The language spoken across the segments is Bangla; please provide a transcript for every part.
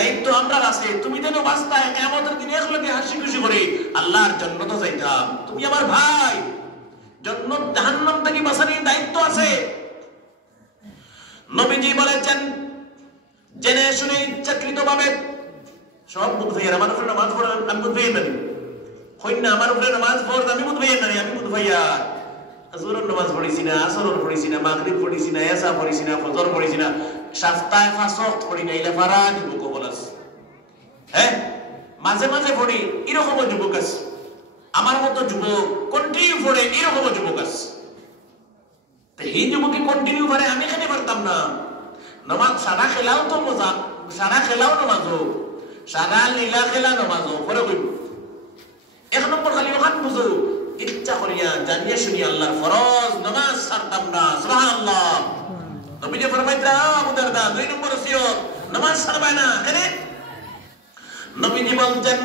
দায়িত্ব আমরা আছে। তুমি যেন বাস্তায় কিয়ামতের দিনে একলগে হাসি খুশি করে আল্লাহর জান্নাতে যাইতাম। তুমি আমার ভাই, জান্নাত জাহান্নাম থেকে বাঁচানোর দায়িত্ব আছে। নবীজি বলেছেন, জেনে শুনে ইচ্ছাকৃতভাবে সব মুদফাইয়ার আমার উপরে নামাজ পড়ে আমি মুদফাইয়ার নানি হইনা, আমার উপরে নামাজ পড়ে আমি মুদফাইয়ার নানি, আমি মুদফাইয়ার। জোহরের নামাজ পড়িছি না, আসরের পড়িছি না, মাগরিব পড়িছি না, এশা পড়িছি না, ফজর পড়িছি না, সপ্তাহে 5 ওয়াক্ত পড়ি না, ইলা ফারা দিব কবল আছে। হ্যাঁ, মাঝে মাঝে পড়ি, এরকমও যুবক আছে। আমার মতো যুবক কন্টিনিউ পড়ে, এরকমও যুবক আছে। এই যুবক কন্টিনিউ করে, আমি এখানে পারতাম না। নামাজ সারা খেলাও তো মজা, সারা খেলাও নামাজও, সারা লীলা খেলা নামাজও পরে কইব। এক নম্বর খালি ওখান বুঝো, ইচ্ছা করিয়া জানিয়ে শুনি আল্লাহর ফরজ নামাজ ছাড়তাম না। সুবহানাল্লাহ। নবীজি ফরমাইতা আবু দারদা 2 নম্বর ওসিয়ত, নামাজ ছাড়বে না। কেন? নবীজি বলছেন,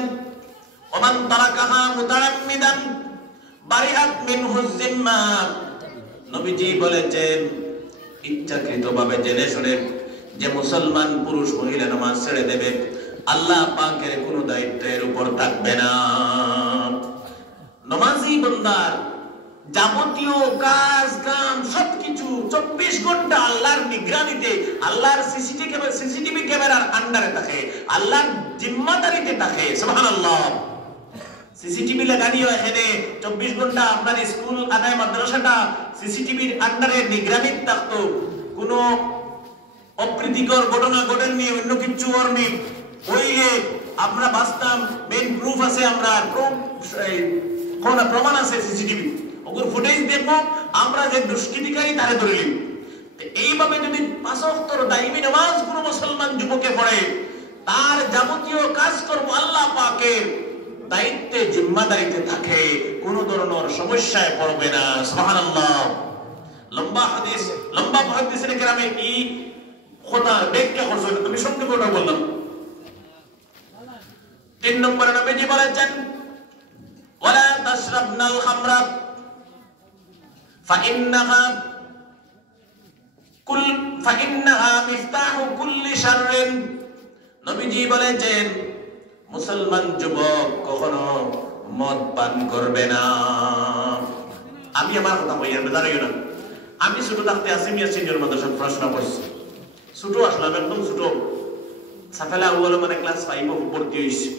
ওমান তারাকাহা মুতাআম্মিদান বারিআত মিনহু যিম্মা। নবীজি বলেছেন, ইচ্ছাকৃতভাবে জেনে শুনে যে মুসলমান পুরুষ মহিলা নামাজ ছেড়ে দেবে, আল্লাহ পাকের কোনো দায়িত্বের উপর থাকবে না। নামাজি বান্দার যাবতীয় কাজ কাম সবকিছু 24 ঘন্টা আল্লাহর নিগরানিতে, আল্লাহর সিসিটিভি ক্যামেরার আন্ডারে থাকে, আল্লাহর জিম্মাদারিতে থাকে। সুবহানাল্লাহ। সিসিটিভি লাগানিও এখানে 24 ঘন্টা আপনার স্কুল আদায় মাদ্রাসাটা সিসিটিভির আন্ডারে নিগরানিতে থাকতো। কোনো অপ্রীতিকর ঘটনা ঘটেননি, অন্য কিছু হয়নি, ওইলে আমরা বাঁচতাম। মেইন প্রুফ আছে, আমরা কোন প্রমাণ আছে সিসিটিভি, ওগুলো ফুটেজ দেখবো, আমরা যে দুষ্কৃতিকারী তারে ধরিলি। এইভাবে যদি 5 ওয়াক্তের দাইমি নামাজ কোনো মুসলমান যুবকে পড়ে, তার যাবতীয় কাজকর্ম আল্লাহ পাকের দায়িত্বে জিম্মাদারিতে থাকে, কোন ধরনের সমস্যায় পড়বে না। সুবহানাল্লাহ। লম্বা হাদিস, লম্বা হাদিসের কেরামে এই কথা ব্যাখ্যা করছেন, আমি সংক্ষেপে ওটা বললাম। 3 নম্বরে নবীজি বলেছেন, ওয়ালা তাশরাবনাল খামরা ফাইন্নাহা মিফতাহু কুল্লি শাররিন। নবীজি বলেছেন, মুসলমান যুবক কখনো মদ পান করবে না। আমি আমার কথা বলি, আমি জানিও না। আমি ছোট থাকতে আসিমিয়া সিনিয়র মাদ্রাসায় পড়াশোনা করছি। ছোট আসলাম, একদম ছোট, সাফেলা আউয়াল মানে ক্লাস 5 এ ভর্তি হইছি।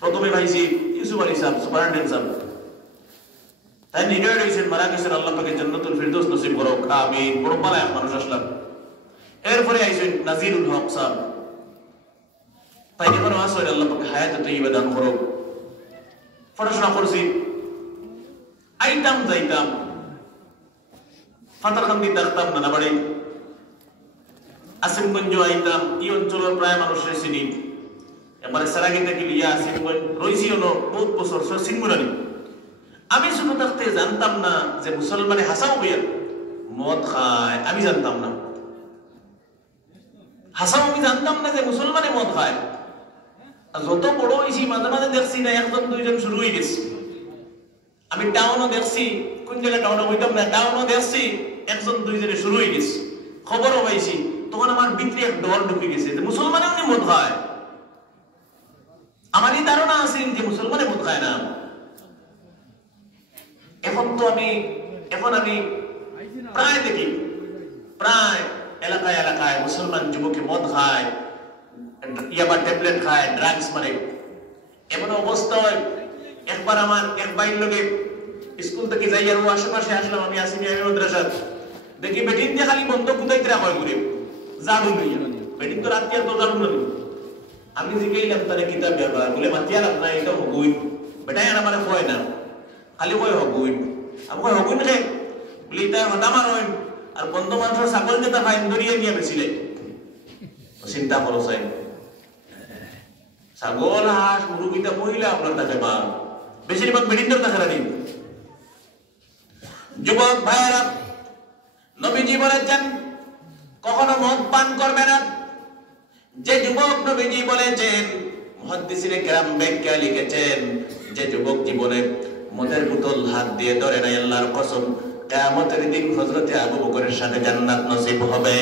প্রথমে ভাইছি ইউসুফ আলী সাহেব, সুপারিনটেন্ডেন্ট সাহেব, তাই রিটায়ার্ড হয়েছেন, মারা গেছেন, আল্লাহ পাকে জান্নাতুল ফিরদৌস নসিব করুক, আমিন। বড় পালায় মানুষ আসলাম। এরপরে আইছেন নাজিরুল হক সাহেব, তাই এখনো আসলে আল্লাহ পাকে হায়াতে তৈয়বা দান করুক। পড়াশোনা করছি, আইতাম যাইতাম, ফাতারকান্দি থাকতাম নানাবাড়ি, আসিমগঞ্জ আইতাম। এই অঞ্চলের প্রায় মানুষের চিনি। এবারে সারাগি থেকে লিয়া আসিমগঞ্জ রয়েছি হলো বহুত বছর, সিংমুরানি। আমি ছোট থাকতে জানতাম না যে মুসলমানে হাসাও হইয়া মদ খায়, আমি জানতাম না। হাসাও আমি জানতাম না যে মুসলমানে মদ খায়। যত বড় হয়েছি মাঝে মাঝে দেখছি না 1-2 শুরু হয়ে গেছে। আমি টাউনও দেখছি, কোন জায়গায় টাউনে হইতাম না, টাউনও দেখছি 1-2 শুরু হয়ে গেছে। খবরও পাইছি, তখন আমার ভিতরে এক ডর ঢুকে গেছে যে মুসলমানে উনি মদ খায়। আমারই ধারণা আছে যে মুসলমানে মদ খায় না। এখন আমি প্রায় দেখি, প্রায় এলাকায় এলাকায় মুসলমান যুবকে মদ খায়, ইয়াবা ট্যাবলেট খায়, ড্রাগস মারে। এমন অবস্থায় একবার আমার এক ভাইয়ের লগে স্কুল থেকে যাই, আর ও আশেপাশে আসলাম, আমি আসিনি আমি মাদ্রাসার, দেখি বেটিন দিয়ে খালি বন্ধ কুদাইতে রাখা হয় ঘুরে জাড়ু লইয়া। বেটিন তো রাত্রি আর তো জাড়ু না। আমি জিজ্ঞাইলাম তারে কিতাব ব্যাপার, বলে মাতিয়ার আপনার এটা হগুই বেটাই আর আমার হয় না, খালি কয় হগুই। আমি কয় হগুই রে বলি, তাই হতামার হয় আর বন্ধ মানুষের ছাগল যেটা ফাইন ধরিয়ে নিয়ে বেশিলে। চিন্তা করো চাই, ছাগল হাঁস মুরগিটা মহিলা আপনার কাছে বা বেশিরভাগ বেটিনদের কাছে রাখি। যুবক ভাইয়েরা, নবীজি বলেছেন কখনো মদ পান করবে না। যে যুবক, নবীজি বলেছেন, মুহাদ্দিসিনে কেরাম ব্যাখ্যা লিখেছেন, যে যুবক জীবনে মদের বোতল হাত দিয়ে ধরে নাই, আল্লাহর কসম কিয়ামতের দিন হযরতে আবু বকরের সাথে জান্নাত নসিব হবে।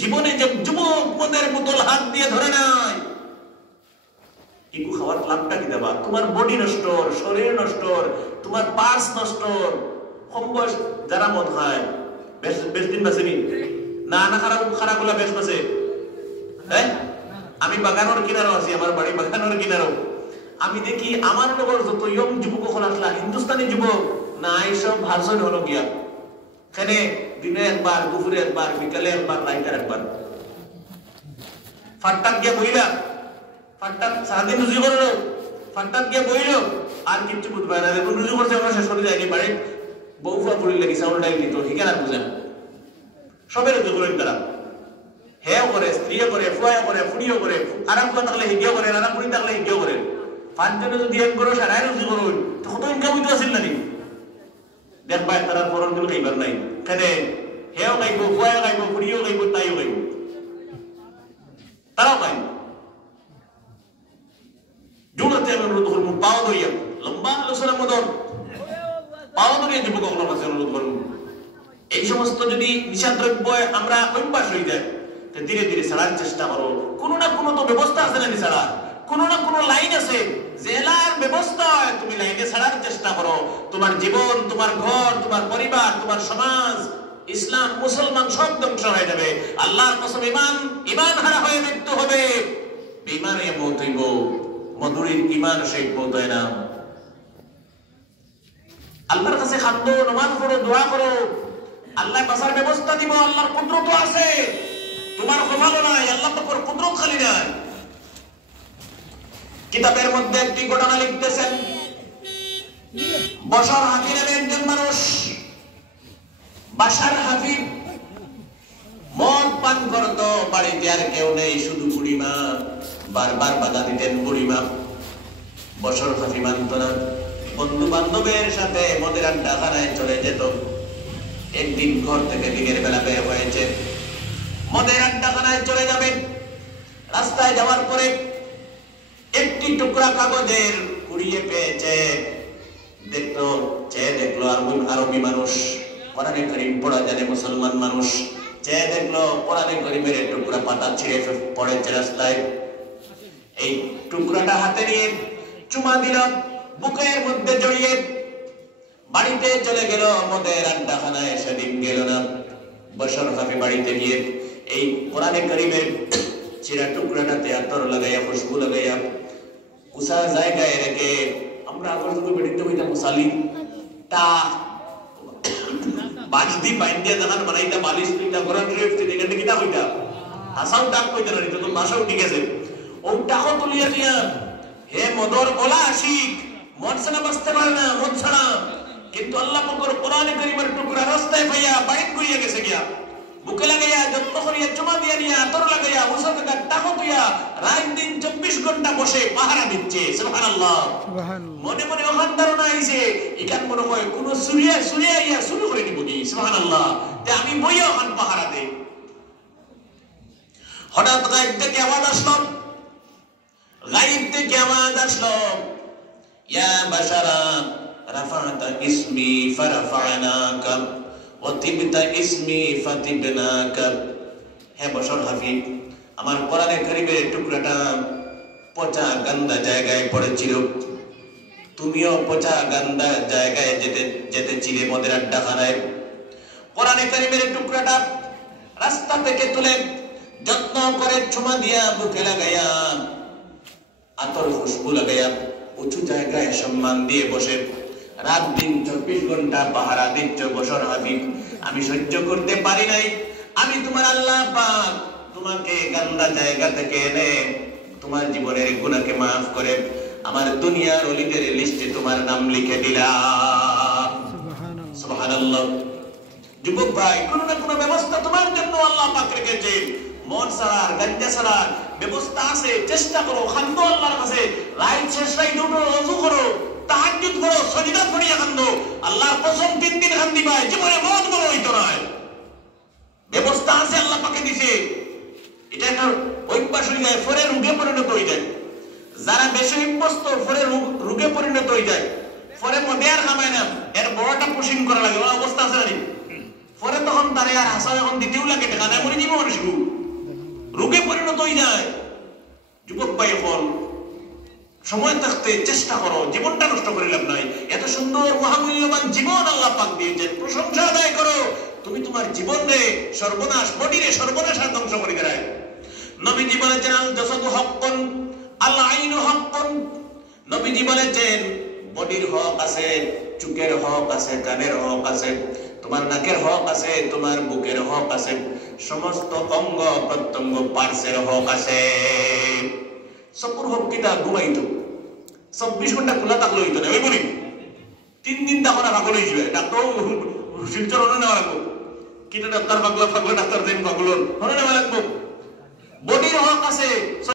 জীবনে যে যুবক মদের বোতল হাত দিয়ে ধরে নাই, ইকু খাওয়ার লাভটা কি দেবা? তোমার বডি নষ্ট, শরীর নষ্ট, তোমার পার্স নষ্ট। কম বয়স যারা মদ খায় বেশ দিন বাঁচেনি না? না খারাপ গুলা বেশ বাঁচে। হ্যাঁ, আমি বাগানোর কিনারও আছি, আমার বাড়ি বাগানোর কিনারও। আমি দেখি আমার নগর যত ইয়ং যুবক হল আসলা, হিন্দুস্তানি যুবক না, এইসব ভার্সন হলো গিয়া এখানে দিনে একবার, দুপুরে একবার, বিকালে একবার, রাইটার একবার ফাট্টাক গিয়া বইলা, ফাট্টাক সারাদিন রুজি করলো, ফাট্টাক গিয়া বইল আর কিচ্ছু বুঝবে না। দেখুন রুজি করছে আমরা শেষ করে যায়নি, বাড়ির বউফা পড়ি লাগি চাউল ডাইল দিত, ঠিকানা বুঝেন সবের রুজি করেন তারা। হেও করে, স্ত্রীও করে, ফুয়াও করে, ফুড়িও করে, আরাম ফুয়া থাকলে হিগিও করে, আরাম ফুড়ি থাকলে হিগিও করে। পাঁচজনে যদি এক করো সারাই রুজি করুন তো কত ইনকাম হইতে আসিল না নি? দেখবা তারা ফরন গুলো খাইবার নাই, কেনে হেও খাইব, ফুয়াও খাইব, ফুড়িও খাইব, তাইও খাইব, তারাও খাইব। জুড়াতে আমি অনুরোধ করবো, পাওয়া দইয়া লম্বা আলোচনার মতন পাওয়া দইয়া যুবকগুলোর কাছে অনুরোধ করবো, এই সমস্ত যদি নিষাদ্রব্য আমরা অভ্যাস হয়ে যায় ধীরে ধীরে ছাড়ার চেষ্টা করো। কোনো না কোনো তো ব্যবস্থা আছে না ছাড়া, কোনো না কোনো লাইন আছে, জেলার ব্যবস্থা হয়, তুমি লাইনে ছাড়ার চেষ্টা করো। তোমার জীবন, তোমার ঘর, তোমার পরিবার, তোমার সমাজ, ইসলাম, মুসলমান সব ধ্বংস হয়ে যাবে। আল্লাহর কসম, ইমান হারা হয়ে মৃত্যু হবে, বেঈমানে মওত হইব। মধুরীর ইমান সেই মওত হয় না। আল্লাহর কাছে খাদ্য, নামাজ পড়ো, দোয়া করো, আল্লাহ বাঁচার ব্যবস্থা দিব। আল্লাহর কুদরত আছে, তোমার কপালও নাই, আল্লাহ তো কুদরত খালি নাই। কিতাবের মধ্যে একটি ঘটনা লিখতেছেন, বশর হাফি নামে একজন মানুষ, বাশার হাফি মদ পান করত, বাড়িতে আর কেউ নেই, শুধু বুড়িমা, বারবার বাধা দিতেন বুড়িমা। বশর হাফি মানত না, বন্ধু বান্ধবের সাথে মদের আড্ডাখানায় চলে যেত। একদিন ঘর থেকে দিনের বেলা বের হয়েছে, মদের আড্ডাখানায় চলে যাবেন। রাস্তায় যাওয়ার পরে একটি টুকরা কাগজের কুড়িয়ে পেয়েছে, দেখলো, চেয়ে দেখলো আরবি মানুষ, কোরআনে কারীম পড়া জানে মুসলমান মানুষ, চেয়ে দেখলো কোরআনে কারীমের টুকরা পাতা ছিঁড়ে পড়েছে রাস্তায়। এই টুকরাটা হাতে নিয়ে চুমা দিল, বুকের মধ্যে জড়িয়ে বাড়িতে চলে গেল। মদের আড্ডাখানায় সেদিন গেল না। বশর হাফি বাড়িতে গিয়ে এই কোরআনে কারীমের ছিঁড়া টুকরাটাতে আতর লাগাইয়া, খুশবু লাগাইয়া উষা জায়গায় রেখে, আমরা আগর থেকে বেড়িতে হইতাম মুসালি টা বাজদি বাইন্ডিয়া জানান বানাইতা, বালিশ তুইতা, কোরআন শরীফ তুইতা, এটা কিনা হইতা হাসাও ডাক কইতা না, এটা তো ভাষাও ঠিক আছে। ও টাকো তুলিয়া দিয়া হে মদর বলা আশিক, মদ ছাড়া বাঁচতে পারে না, মদ ছাড়া। কিন্তু আল্লাহ পাকের কোরআনে কারীমের টুকরা রাস্তায় পাইয়া বাইক কইয়া গেছে গিয়া, বুকে লাগাইয়া, যত্ন করিয়া, চুমা দিয়া নিয়া, আতর লাগাইয়া, উষা থেকে টাকো তুইয়া রাত দিন 24 ঘন্টা বসে পাহারা দিচ্ছে। সুবহানাল্লাহ। মনে মনে ওখান ধারণা আইছে, এখান মনে হয় কোন সুরিয়া ইয়া শুরু করে দিব কি। সুবহানাল্লাহ। যে আমি বইয়া ওখান পাহারা দেই। হঠাৎ গায়েব থেকে আওয়াজ আসলো, গায়েব থেকে আওয়াজ আসলো, ইয়া বাশারা রাফা'তা ইসমি ফারাফা'নাকা ওয়া তিবতা ইসমি ফাতিবনাকা। হে বশর হাফি, আমার কোরআনে কারীমের টুকরাটা পচা গন্ধা জায়গায় পড়েছিল, তুমিও পচা গন্ধা জায়গায় যেতে ছিলে মদের আড্ডাখানায়। কোরআনে কারীমের টুকরাটা রাস্তা থেকে তুলে যত্ন করে চুমা দিয়া, বুকে লাগাইয়া, আতর খুশবু লাগাইয়া, উঁচু জায়গায় সম্মান দিয়ে বসে রাত দিন 24 ঘন্টা পাহারা দিচ্ছ। বশর হাফিজ, আমি সহ্য করতে পারি নাই। আমি তোমার আল্লাহ পাক তোমাকে গন্দা জায়গা থেকে এনে তোমার জীবনের গুনাহকে maaf করে আমার দুনিয়ার ওলিদের লিস্টে তোমার নাম লিখে দিলাম। সুবহানাল্লাহ। যুবক ভাই, কোনো না কোনো ব্যবস্থা তোমার জন্য আল্লাহ পাক রেখেছে। মদ ছাড়ার, গাঞ্জা ছাড়ার ব্যবস্থা আছে, চেষ্টা করো। খান্দো আল্লাহর কাছে, রাত শেষ রাত উঠো, ওযু করো, তাহাজ্জুদ পড়ো, সাজদা পড়িয়া খান্দো। আল্লাহর কসম 3 দিন খান্দি ভাই, জীবনে মদ বড় হইতো না। ব্যবস্থা আছে, আল্লাহ পাকে দিছে। এটা একটা অভ্যাস হয়ে যায়, পরে রোগে পরিণত হয়ে যায়। যারা বেশি অভ্যস্ত পরে রোগে পরিণত হয়ে যায়, পরে মদে আর খামায় না, এর বড়টা পুশিং করা লাগে, অবস্থা আছে না? পরে তখন তারে আর হাসা যখন দ্বিতীয় লাগে টাকা নেয় মরে যাবে মানুষ রোগে পরিণত হয়ে যায়। যুবক ভাই হল সময় থাকতে চেষ্টা করো, জীবনটা নষ্ট করে লাভ নাই। এত সুন্দর মহামূল্যবান জীবন আল্লাহ পাক দিয়েছেন, প্রশংসা আদায় করো। তুমি তোমার জীবনে সর্বনাশ, বডিরে সর্বনাশ আর ধ্বংস করে দেয়। নবীজি বলেছেন আল জাসাদু হাক্কুন আল আইনু হাক্কুন। নবীজি বলেছেন বডির হক আছে, চোখের হক আছে, কানের হক আছে, তোমার নাকের হক আছে, তোমার বুকের হক আছে, সমস্ত অঙ্গ প্রত্যঙ্গ পার্শ্বের হক আছে। সপুর হক কিটা ঘুমাইতো 24 ঘন্টা খোলা থাকলে হইতো না। ওই বলি 3 দিন তখন পাগল হয়ে যাবে। ডাক্তার শিলচর হনে নেওয়া লাগবো, কিটা ডাক্তার পাগল ডাক্তার দিন পাগল হনে নেওয়া লাগবো। বডির হক আছে।